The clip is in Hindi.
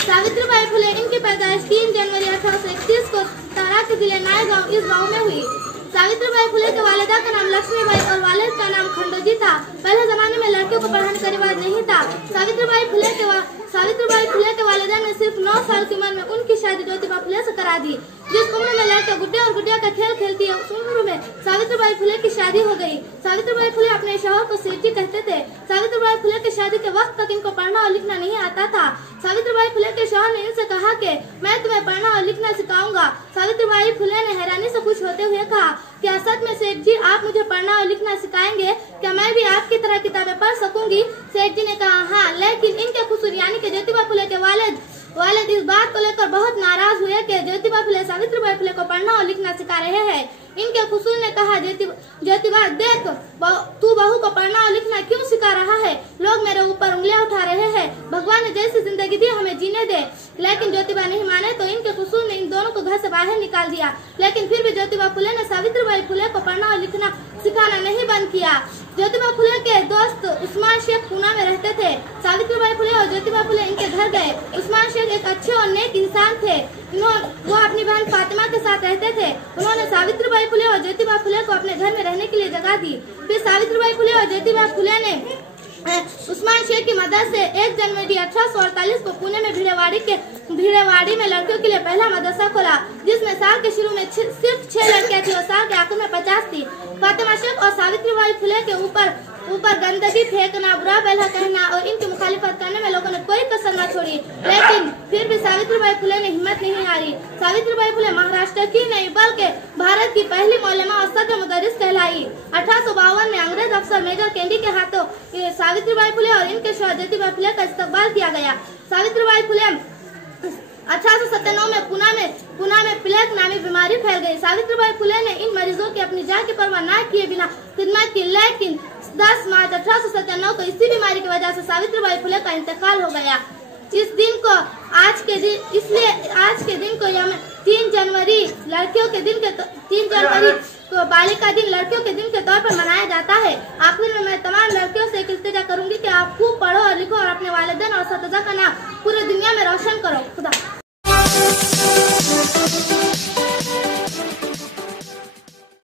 सावित्रीबाई फुले इनकी पैदाइश 3 जनवरी 1831 को तारा के जिले नाय गांव इस गांव में हुई। सावित्रीबाई फुले के वालिदा का नाम लक्ष्मीबाई और वालिद का नाम खंडोजी था। पहले जमाने में लड़कियों को पढ़ाने का रिवाज नहीं था। सावित्रीबाई फुले के वालिदा ने सिर्फ 9 साल की उम्र में उनकी शादी ज्योतिबा फुले से करा दी। जिस उम्र में लड़के गुड्डे और गुड़िया का खेल खेलती है उस उम्र में सावित्रीबाई फुले की शादी हो गई। सावित्रीबाई फुले अपने शौहर को सेठ जी कहते थे। सावित्रीबाई फुले की शादी के वक्त तक इनको पढ़ना और लिखना नहीं आता था। सावित्रीबाई फुले के शौहर ने इनसे कहा कि मैं तुम्हें पढ़ना और लिखना सिखाऊंगा। सावित्रीबाई फुले ने हैरानी से खुश होते हुए कहा, क्या सच में सेठ जी आप मुझे पढ़ना और लिखना सिखाएंगे? क्या मैं भी आपकी तरह किताबें पढ़ सकूंगी? सेठ जी ने कहा हाँ, लेकिन इनके खुसर यानी कि ज्योतिबा फुले के वालिद इस बात को लेकर बहुत नाराज हुए कि ज्योतिबा फुले सावित्रीबाई फुले को पढ़ना और लिखना सिखा रहे हैं। इनके खुसर ने कहा, ज्योतिबा देख, तू बहू को पढ़ना और लिखना क्यों सिखा रहा है? लोग मेरे ऊपर उंगलियां उठा रहे हैं। भगवान ने जैसी जिंदगी दी हमें जीने दे। लेकिन ज्योतिबा नहीं माने तो इनके खुसर ने इन दोनों को घर से बाहर निकाल दिया। लेकिन फिर भी ज्योतिबा फुले ने सावित्रीबाई फुले को पढ़ना और लिखना सिखाना नहीं बंद किया। ज्योतिबा फुले के दोस्त उस्मान शेख पूना में रहते थे। सावित्रीबाई फुले और ज्योतिबा फुले इनके घर गए। उस्मान शेख एक अच्छे और नेक इंसान थे। वो अपनी बहन फातिमा के साथ रहते थे। उन्होंने सावित्रीबाई फुले और ज्योतिबा फुले को अपने घर में रहने के लिए जगह दी। फिर सावित्रीबाई फुले और ज्योतिबा फुले ने उस्मान शेख की मदद से 1 जनवरी 1848 को पुणे में भीड़ेवाड़ी में लड़कियों के लिए पहला मदरसा खोला, जिसमें साल के शुरू में सिर्फ 6 लड़कियां थी और साल के आखिर में 50 थी। फातिमा शेख और सावित्रीबाई फुले के ऊपर गंदगी फेंकना, बुरा भला कहना और इनकी मुखालिफत करने में लोगों ने कोई कसर न छोड़ी। लेकिन फिर भी सावित्रीबाई फुले ने हिम्मत नहीं हारी। सावित्रीबाई फुले महाराष्ट्र की नहीं बल्कि भारत की पहली मौलमा और सदर मुदर्रिस कहलाई। 1852 में अंग्रेज अफसर मेजर कैंडी के हाथों सावित्रीबाई फुले और इनके शौहर ज्योतिबा फुले का इस्तकबाल किया गया। सावित्रीबाई फुले 1897 में पुणे में प्लेग नामी बीमारी फैल गई। सावित्रीबाई फुले ने इन मरीजों की अपनी जान की परवाह न किए बिना खिदमत की। लेकिन 10 मार्च 1897 को इसी बीमारी की वजह से सावित्रीबाई फुले का इंतकाल हो गया। इस दिन को आज के दिन को 3 जनवरी लड़कियों के दिन के 3 जनवरी को बालिका दिन लड़कियों के दिन के तौर पर मनाया जाता है। आखिर में मैं तमाम लड़कियों से एक इल्तिजा करूंगी कि आप खूब पढ़ो और लिखो और अपने वालिदैन और असतिज़ा का नाम पूरी दुनिया में रोशन करो। खुदा।